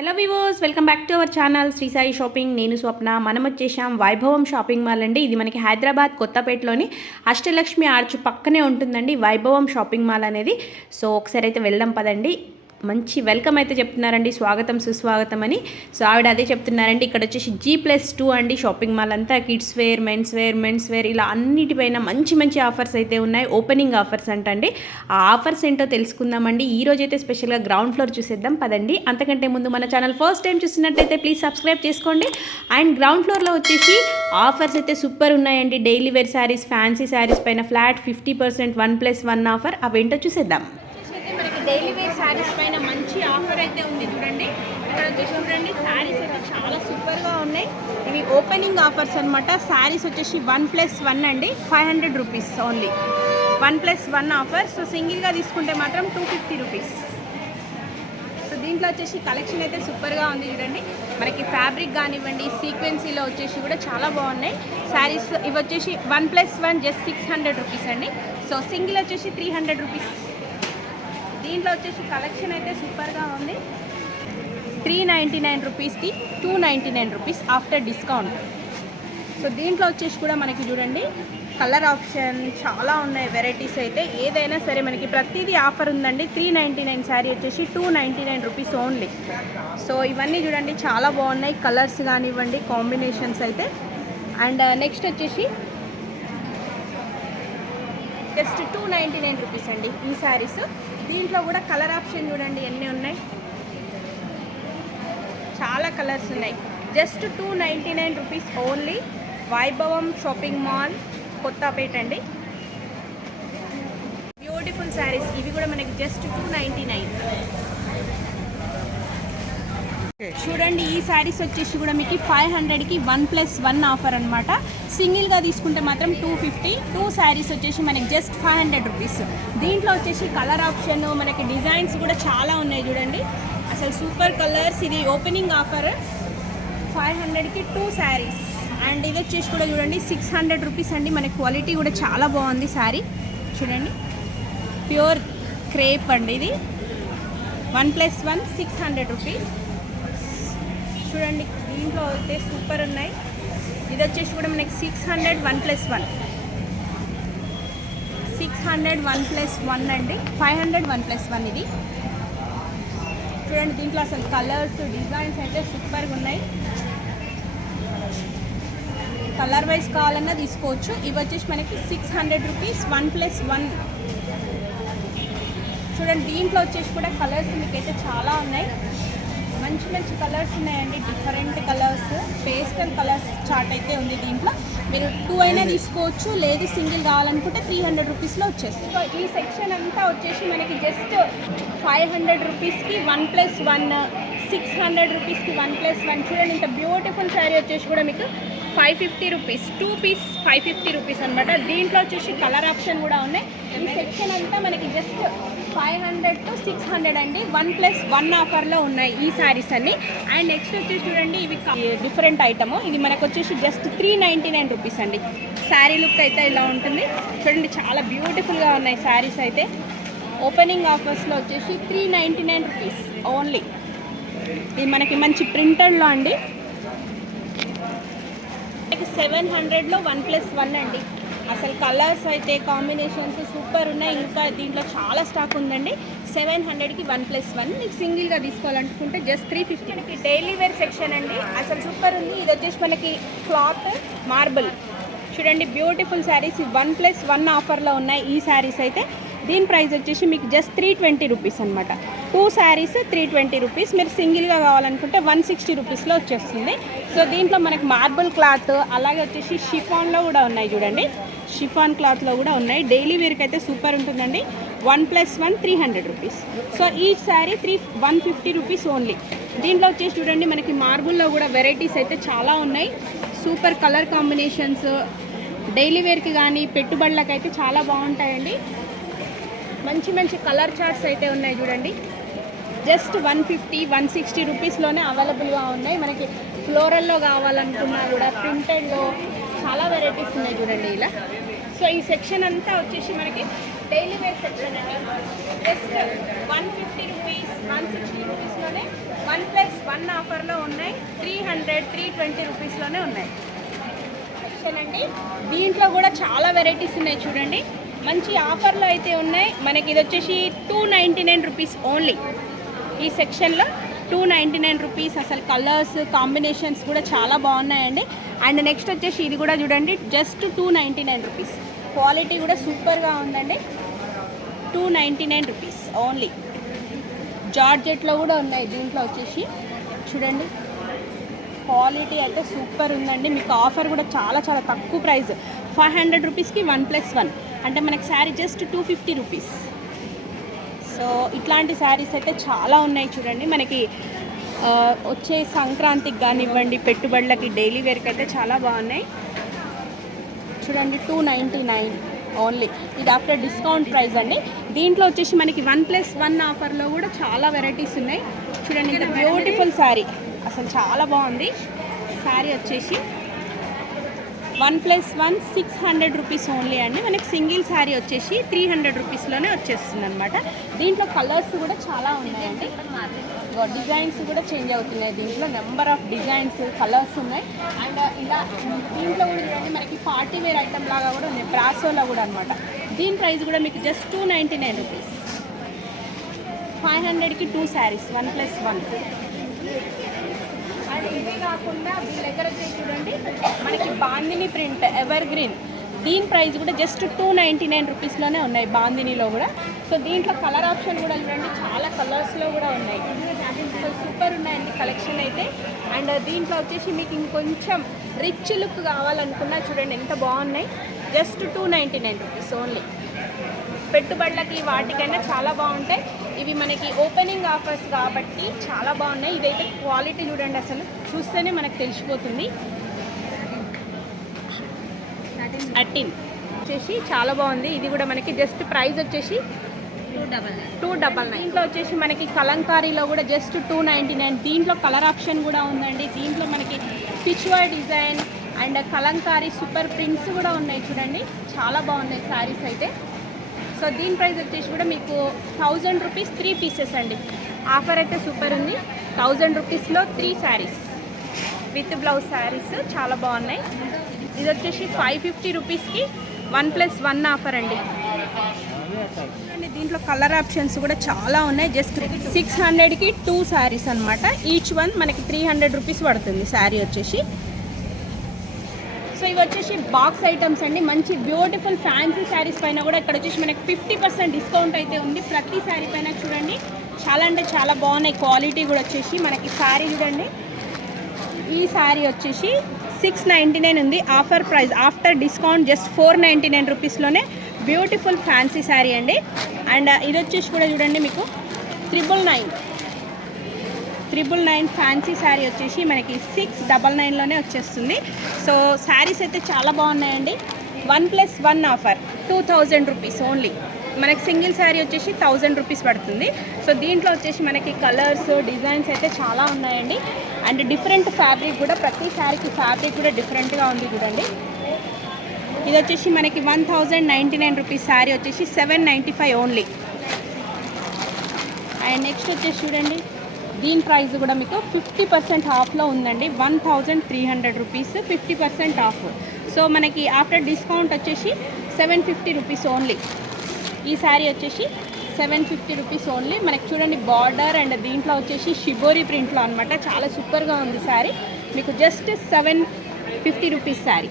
Hello viewers, welcome back to our channel Shri Sai shopping. నేను స్వప్న. మనం వచ్చేసాం వైభవం షాపింగ్ మాల్ అండి. ఇది మనకి హైదరాబాద్ కొత్తపేటలోని అష్టలక్ష్మి ఆర్చ్ పక్కనే ఉంటుందండి వైభవం షాపింగ్ మాల్ అనేది. సో ఒకసారి అయితే వెళ్దాం పదండి. మంచి వెల్కమ్ అయితే చెప్తున్నారండి, స్వాగతం సుస్వాగతం అని. సో ఆవిడ అదే చెప్తున్నారండి. ఇక్కడ వచ్చేసి G+2 అండి షాపింగ్ మాల్ అంతా. కిడ్స్ వేర్, మెన్స్ వేర్ ఇలా అన్నిటిపైన మంచి మంచి ఆఫర్స్ అయితే ఉన్నాయి. ఓపెనింగ్ ఆఫర్స్ అంటండి. ఆ ఆఫర్స్ ఏంటో తెలుసుకుందామండి. ఈ రోజు అయితే స్పెషల్గా గ్రౌండ్ ఫ్లోర్ చూసేద్దాం పదండి. అంతకంటే ముందు మన ఛానల్ ఫస్ట్ టైం చూస్తున్నట్టయితే ప్లీజ్ సబ్స్క్రైబ్ చేసుకోండి. అండ్ గ్రౌండ్ ఫ్లోర్లో వచ్చేసి ఆఫర్స్ అయితే సూపర్ ఉన్నాయండి. Daily wear saris, fancy saris పైన ఫ్లాట్ 50% 1+1 ఆఫర్. అవేంటో చూసేద్దాం. మనకి డైలీ వేర్ శారీస్ పైన మంచి ఆఫర్ అయితే ఉంది చూడండి. ఇక్కడ వచ్చేసి చూడండి, శారీస్ అయితే చాలా సూపర్గా ఉన్నాయి. ఇవి ఓపెనింగ్ ఆఫర్స్ అనమాట. శారీస్ వచ్చేసి 1+1 అండి, 500 రూపీస్ ఓన్లీ. 1+1 ఆఫర్. సో సింగిల్గా తీసుకుంటే మాత్రం 250 రూపీస్. సో దీంట్లో వచ్చేసి కలెక్షన్ అయితే సూపర్గా ఉంది చూడండి. మనకి ఫ్యాబ్రిక్ కానివ్వండి, సీక్వెన్సీలో వచ్చేసి కూడా చాలా బాగున్నాయి శారీస్. ఇవి వచ్చేసి 1+1 జస్ట్ 600 రూపీస్ అండి. సో సింగిల్ వచ్చేసి 300 రూపీస్. దీంట్లో వచ్చేసి కలెక్షన్ అయితే సూపర్గా ఉంది. 399 రూపీస్కి 299 రూపీస్ ఆఫ్టర్ డిస్కౌంట్. సో దీంట్లో వచ్చేసి కూడా మనకి చూడండి కలర్ ఆప్షన్ చాలా ఉన్నాయి, వెరైటీస్ అయితే. ఏదైనా సరే మనకి ప్రతిదీ ఆఫర్ ఉందండి. 399 శారీ వచ్చేసి 299 రూపీస్ ఓన్లీ. సో ఇవన్నీ చూడండి చాలా బాగున్నాయి, కలర్స్ కానివ్వండి, కాంబినేషన్స్ అయితే. అండ్ నెక్స్ట్ వచ్చేసి జస్ట్ 299 రూపీస్ అండి ఈ శారీస్. దీంట్లో కూడా కలర్ ఆప్షన్ చూడండి ఎన్ని ఉన్నాయి, చాలా కలర్స్ ఉన్నాయి. Just 299 rupees only. వైభవం షాపింగ్ మాల్ కొత్తపేట అండి. బ్యూటిఫుల్ శారీస్ ఇవి కూడా మనకి జస్ట్ 299. చూడండి ఈ శారీస్ వచ్చేసి కూడా మీకు 500కి 1+1 ఆఫర్ అనమాట. సింగిల్గా తీసుకుంటే మాత్రం 250. 2 శారీస్ వచ్చేసి మనకి జస్ట్ 500 రూపీస్. దీంట్లో వచ్చేసి కలర్ ఆప్షన్, మనకి డిజైన్స్ కూడా చాలా ఉన్నాయి చూడండి. అసలు సూపర్ కలర్స్. ఇది ఓపెనింగ్ ఆఫర్. 500కి 2 శారీస్. అండ్ ఇది వచ్చేసి కూడా చూడండి 600 రూపీస్ అండి. మనకి క్వాలిటీ కూడా చాలా బాగుంది శారీ చూడండి. ప్యూర్ క్రేప్ అండి ఇది. 1+1 600 రూపీస్ చూడండి. దీంట్లో అయితే సూపర్ ఉన్నాయి. ఇది వచ్చేసి కూడా మనకి 600 1+1 600 1+1 అండి. 500 1+1 ఇది చూడండి. దీంట్లో అసలు కలర్స్, డిజైన్స్ అయితే సూపర్గా ఉన్నాయి. కలర్ వైజ్ కావాలన్నా తీసుకోవచ్చు. ఇవి వచ్చేసి మనకి 600 రూపీస్ 1+1 చూడండి. దీంట్లో వచ్చేసి కూడా కలర్స్ మీకైతే చాలా ఉన్నాయి. మంచి మంచి కలర్స్ ఉన్నాయండి, different colours. Pastel colours chart అయితే ఉంది. దీంట్లో మీరు 2 అయినా తీసుకోవచ్చు, లేదు సింగిల్ కావాలనుకుంటే 300 రూపీస్లో వచ్చేస్తుంది. సో ఈ సెక్షన్ అంతా వచ్చేసి మనకి జస్ట్ 500 రూపీస్కి 1+1, 600 రూపీస్కి 1+1 చూడండి. ఇంత బ్యూటిఫుల్ శారీ వచ్చేసి కూడా మీకు 550 రూపీస్. 2 పీస్ 550 రూపీస్ అనమాట. దీంట్లో వచ్చేసి కలర్ ఆప్షన్ కూడా ఉన్నాయి. ఈ సెక్షన్ అంతా మనకి జస్ట్ 500 to 600 అండి. 1+1 ఆఫర్లో ఉన్నాయి ఈ శారీస్ అన్ని. అండ్ నెక్స్ట్ వచ్చేసి చూడండి ఇవి డిఫరెంట్ ఐటమ్. ఇది మనకు వచ్చేసి జస్ట్ 399 రూపీస్ అండి. శారీ లుక్ అయితే ఇలా ఉంటుంది చూడండి. చాలా బ్యూటిఫుల్గా ఉన్నాయి శారీస్ అయితే. ఓపెనింగ్ ఆఫర్స్లో వచ్చేసి 399 రూపీస్ ఓన్లీ. ఇది మనకి మంచి ప్రింటెడ్లో అండి. 700లో 1+1 అండి. అసలు కలర్స్ అయితే కాంబినేషన్స్ సూపర్ ఉన్నాయి. ఇంకా దీంట్లో చాలా స్టాక్ ఉందండి. 700కి 1+1. మీకు సింగిల్గా తీసుకోవాలనుకుంటే జస్ట్ 350. మనకి డైలీ వేర్ సెక్షన్ అండి. అసలు సూపర్ ఉంది. ఇది వచ్చేసి మనకి క్లాత్ మార్బుల్ చూడండి. బ్యూటిఫుల్ శారీస్ 1+1 ఆఫర్లో ఉన్నాయి ఈ శారీస్ అయితే. దీని ప్రైస్ వచ్చేసి మీకు జస్ట్ 320 రూపీస్ అనమాట. 2 శారీస్ 320 రూపీస్. మీరు సింగిల్గా కావాలనుకుంటే 160 రూపీస్లో వచ్చేస్తుంది. సో దీంట్లో మనకి మార్బుల్ క్లాత్, అలాగే వచ్చేసి షిఫాన్లో కూడా ఉన్నాయి చూడండి. షిఫాన్ క్లాత్లో కూడా ఉన్నాయి. డైలీ వేర్కి అయితే సూపర్ ఉంటుందండి. 1+1 300 రూపీస్. సో ఈ శారీ 150 రూపీస్ ఓన్లీ. దీంట్లో వచ్చేసి చూడండి మనకి మార్బుల్లో కూడా వెరైటీస్ అయితే చాలా ఉన్నాయి. Super colour combinations. డైలీ వేర్కి కానీ పెట్టుబడులకు అయితే చాలా బాగుంటాయండి. మంచి మంచి కలర్ చార్ట్స్ అయితే ఉన్నాయి చూడండి. జస్ట్ 150 160 రూపీస్లోనే అవైలబుల్గా ఉన్నాయి. మనకి ఫ్లోరల్లో కావాలనుకున్నా కూడా ప్రింటెడ్లో చాలా వెరైటీస్ ఉన్నాయి చూడండి ఇలా. సో ఈ సెక్షన్ అంతా వచ్చేసి మనకి డైలీ వేర్ సెక్షన్ అండి. జస్ట్ 150 రూపీస్ 160 రూపీస్లోనే 1+1 ఆఫర్లో ఉన్నాయి. 320 రూపీస్లోనే ఉన్నాయి అండి. దీంట్లో కూడా చాలా వెరైటీస్ ఉన్నాయి చూడండి. మంచి ఆఫర్లో అయితే ఉన్నాయి. మనకి ఇది వచ్చేసి 299 రూపీస్ ఓన్లీ. ఈ సెక్షన్లో 299 రూపీస్. అసలు కలర్స్ కాంబినేషన్స్ కూడా చాలా బాగున్నాయండి. అండ్ నెక్స్ట్ వచ్చేసి ఇది కూడా చూడండి, జస్ట్ 299 రూపీస్. క్వాలిటీ కూడా సూపర్గా ఉందండి. 299 రూపీస్ ఓన్లీ. జార్జెట్లో కూడా ఉన్నాయి. దీంట్లో వచ్చేసి చూడండి, క్వాలిటీ అయితే సూపర్ ఉందండి. మీకు ఆఫర్ కూడా చాలా చాలా తక్కువ ప్రైస్, 500 రూపీస్కి 1+1. అంటే మనకి శారీ జస్ట్ 250 రూపీస్. సో ఇట్లాంటి శారీస్ అయితే చాలా ఉన్నాయి చూడండి. మనకి వచ్చే సంక్రాంతికి కానివ్వండి, పెట్టుబడులకి, డైలీ వేర్కి అయితే చాలా బాగున్నాయి చూడండి. 299 ఓన్లీ. ఇది ఆఫ్టర్ డిస్కౌంట్ ప్రైస్ అండి. దీంట్లో వచ్చేసి మనకి 1+1 ఆఫర్లో కూడా చాలా వెరైటీస్ ఉన్నాయి చూడండి. ఇది బ్యూటిఫుల్ శారీ, అసలు చాలా బాగుంది శారీ. వచ్చేసి 1+1 600 రూపీస్ ఓన్లీ అండి. మనకి సింగిల్ శారీ వచ్చేసి 300 రూపీస్లోనే వచ్చేస్తుంది అనమాట. దీంట్లో కలర్స్ కూడా చాలా ఉన్నాయండి. డిజైన్స్ కూడా చేంజ్ అవుతున్నాయి. దీంట్లో నెంబర్ ఆఫ్ డిజైన్స్, కలర్స్ ఉన్నాయి. అండ్ ఇలా దీంట్లో కూడా చూడండి, మనకి పార్టీ వేర్ ఐటమ్ లాగా కూడా ఉన్నాయి, బ్రాసోలా కూడా అనమాట. దీని ప్రైస్ కూడా మీకు జస్ట్ 299 రూపీస్. 500కి 2 శారీస్ 1+1. అండ్ ఇవే కాకుండా వీళ్ళ దగ్గర వచ్చేసి చూడండి, మనకి బాందిని ప్రింట్ ఎవర్ గ్రీన్. దీని ప్రైస్ కూడా జస్ట్ 299 రూపీస్లోనే ఉన్నాయి, బాందినిలో కూడా. సో దీంట్లో కలర్ ఆప్షన్ కూడా చూడండి, చాలా కలర్స్లో కూడా ఉన్నాయి. సూపర్ ఉన్నాయండి కలెక్షన్ అయితే. అండ్ దీంట్లో వచ్చేసి మీకు ఇంకొంచెం రిచ్ లుక్ కావాలనుకున్నా చూడండి ఎంత బాగున్నాయి. Just 299 rupees only. పెట్టుబడులకి వాటికైనా చాలా బాగుంటాయి. ఇవి మనకి ఓపెనింగ్ ఆఫర్స్ కాబట్టి చాలా బాగున్నాయి. ఇదైతే క్వాలిటీ చూడండి, అసలు చూస్తేనే మనకు తెలిసిపోతుంది. 13 వచ్చేసి చాలా బాగుంది. ఇది కూడా మనకి జస్ట్ ప్రైస్ వచ్చేసి 299. దీంట్లో వచ్చేసి మనకి కలంకారీలో కూడా జస్ట్ 299. దీంట్లో కలర్ ఆప్షన్ కూడా ఉందండి. దీంట్లో మనకి pichwai design and Kalamkari super prints కూడా ఉన్నాయి చూడండి, చాలా బాగున్నాయి శారీస్ అయితే. సో దీని ప్రైస్ వచ్చేసి కూడా మీకు 1000 రూపీస్ 3 పీసెస్ అండి. ఆఫర్ అయితే సూపర్ ఉంది. 1000 రూపీస్లో 3 శారీస్ విత్ బ్లౌజ్ శారీస్ చాలా బాగున్నాయి. ఇది వచ్చేసి 550 రూపీస్కి 1+1 ఆఫర్ అండి. దీంట్లో కలర్ ఆప్షన్స్ కూడా చాలా ఉన్నాయి. జస్ట్ 600కి 2 శారీస్ అనమాట. ఈచ్ వన్ మనకి 300 రూపీస్ పడుతుంది శారీ వచ్చేసి. సో ఇవి వచ్చేసి బాక్స్ ఐటమ్స్ అండి. మంచి బ్యూటిఫుల్ ఫ్యాన్సీ శారీస్ పైన కూడా ఇక్కడ వచ్చేసి మనకి 50% డిస్కౌంట్ అయితే ఉంది. ప్రతి శారీ పైన చూడండి, చాలా అంటే చాలా బాగున్నాయి. క్వాలిటీ కూడా వచ్చేసి మనకి శారీ చూడండి, ఈ శారీ వచ్చేసి 699 ఉంది. Offer price after discount just 499 రూపీస్లోనే బ్యూటిఫుల్ ఫ్యాన్సీ శారీ అండి. అండ్ ఇది వచ్చేసి కూడా చూడండి, మీకు 999 ఫ్యాన్సీ శారీ వచ్చేసి మనకి 699లోనే వచ్చేస్తుంది. సో శారీస్ అయితే చాలా బాగున్నాయండి. 1+1 ఆఫర్ 2000 రూపీస్ ఓన్లీ. మనకి సింగిల్ శారీ వచ్చేసి 1000 రూపీస్ పడుతుంది. సో దీంట్లో వచ్చేసి మనకి కలర్స్, డిజైన్స్ అయితే చాలా ఉన్నాయండి. అండ్ డిఫరెంట్ ఫ్యాబ్రిక్ కూడా, ప్రతి శారీకి ఫ్యాబ్రిక్ కూడా డిఫరెంట్గా ఉంది చూడండి. ఇది వచ్చేసి మనకి 1099 రూపీస్ శారీ వచ్చేసి 795 ఓన్లీ. అండ్ నెక్స్ట్ వచ్చేసి చూడండి, దీని ప్రైస్ కూడా మీకు 50% ఆఫ్లో ఉందండి. 1300 రూపీస్ 50% ఆఫ్. సో మనకి ఆఫ్టర్ డిస్కౌంట్ వచ్చేసి 750 రూపీస్ ఓన్లీ. ఈ శారీ వచ్చేసి 750 రూపీస్ ఓన్లీ. మనకి చూడండి బార్డర్ అండ్ దీంట్లో వచ్చేసి షిబోరి ప్రింట్లో అనమాట. చాలా సూపర్గా ఉంది శారీ. మీకు జస్ట్ 750 రూపీస్ శారీ.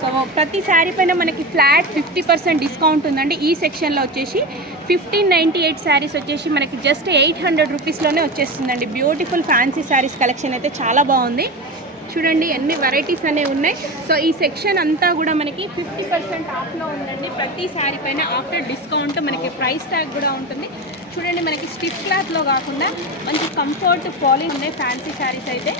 సో ప్రతి శారీ పైన మనకి ఫ్లాట్ 50% డిస్కౌంట్ ఉందండి. ఈ సెక్షన్లో వచ్చేసి 1598 శారీస్ వచ్చేసి మనకి జస్ట్ 800 రూపీస్లోనే వచ్చేస్తుందండి. బ్యూటిఫుల్ ఫ్యాన్సీ శారీస్ కలెక్షన్ అయితే చాలా బాగుంది చూడండి, ఎన్ని వెరైటీస్ అనేవి ఉన్నాయి. సో ఈ సెక్షన్ అంతా కూడా మనకి 50% ఆఫ్లో ఉందండి. ప్రతి శారీ పైన ఆఫ్టర్ డిస్కౌంట్ మనకి ప్రైస్ ట్యాగ్ కూడా ఉంటుంది చూడండి. మనకి స్టిఫ్ క్లాత్లో కాకుండా మంచి కంఫర్ట్ పాలిష్ ఉన్నాయి ఫ్యాన్సీ శారీస్ అయితే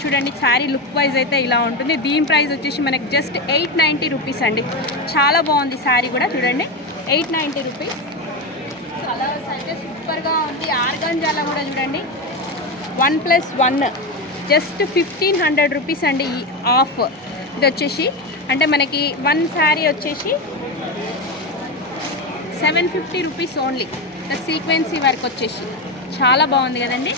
చూడండి. శారీ లుక్ వైజ్ అయితే ఇలా ఉంటుంది. దీని ప్రైస్ వచ్చేసి మనకి జస్ట్ 890 రూపీస్ అండి. చాలా బాగుంది శారీ కూడా చూడండి, 890 రూపీస్. కలర్స్ అయితే సూపర్గా ఉంది. ఆర్గాంజాలా కూడా చూడండి, 1+1 జస్ట్ 1500 రూపీస్ అండి. ఈ ఆఫ్ ఇది వచ్చేసి అంటే మనకి 1 శారీ వచ్చేసి 750 రూపీస్ ఓన్లీ. సీక్వెన్సీ వర్క్ వచ్చేసి చాలా బాగుంది కదండి.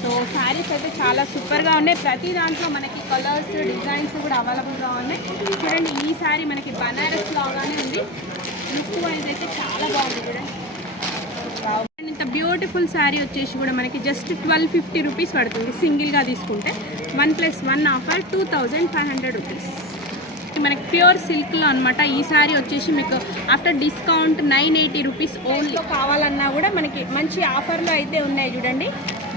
సో శారీస్ అయితే చాలా సూపర్గా ఉన్నాయి. ప్రతి దాంట్లో మనకి కలర్స్ డిజైన్స్ కూడా అవైలబుల్గా ఉన్నాయి. చూడండి ఈ శారీ మనకి బనారస్ లాగానే ఉంది. లుక్ వైజ్ అయితే చాలా బాగుంది చూడండి. ఇంత బ్యూటిఫుల్ శారీ వచ్చేసి కూడా మనకి జస్ట్ 1250 రూపీస్ పడుతుంది. సింగిల్గా తీసుకుంటే 1+1 ఆఫర్ 2500 రూపీస్. మనకి ప్యూర్ సిల్క్లో అనమాట. ఈ శారీ వచ్చేసి మీకు ఆఫ్టర్ డిస్కౌంట్ 980 రూపీస్ ఓన్లీ. కావాలన్నా కూడా మనకి మంచి ఆఫర్లో అయితే ఉన్నాయి చూడండి.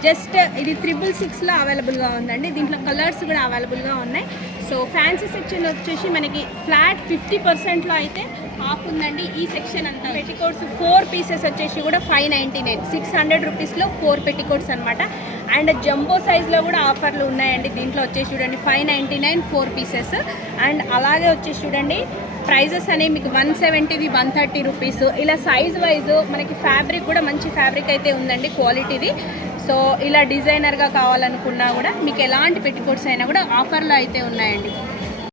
జస్ట్ ఇది 666లో అవైలబుల్గా ఉందండి. దీంట్లో కలర్స్ కూడా అవైలబుల్గా ఉన్నాయి. సో ఫ్యాన్సీ సెక్షన్ వచ్చేసి మనకి ఫ్లాట్ 50%లో అయితే ఆఫ్ ఉందండి. ఈ సెక్షన్ అంతా పెట్టికోట్స్ 4 పీసెస్ వచ్చేసి కూడా 599, 600 రూపీస్లో 4 పెట్టికోట్స్ అనమాట. అండ్ జంబో సైజ్లో కూడా ఆఫర్లు ఉన్నాయండి. దీంట్లో వచ్చేసి చూడండి 599 4 పీసెస్. అండ్ అలాగే వచ్చేసి చూడండి ప్రైజెస్ అనేవి మీకు 170ది 130 రూపీస్ ఇలా సైజ్ వైజ్. మనకి ఫ్యాబ్రిక్ కూడా మంచి ఫ్యాబ్రిక్ అయితే ఉందండి, క్వాలిటీది. సో ఇలా డిజైనర్గా కావాలనుకున్నా కూడా మీకు ఎలాంటి పెట్టికోట్స్ అయినా కూడా ఆఫర్లో అయితే ఉన్నాయండి.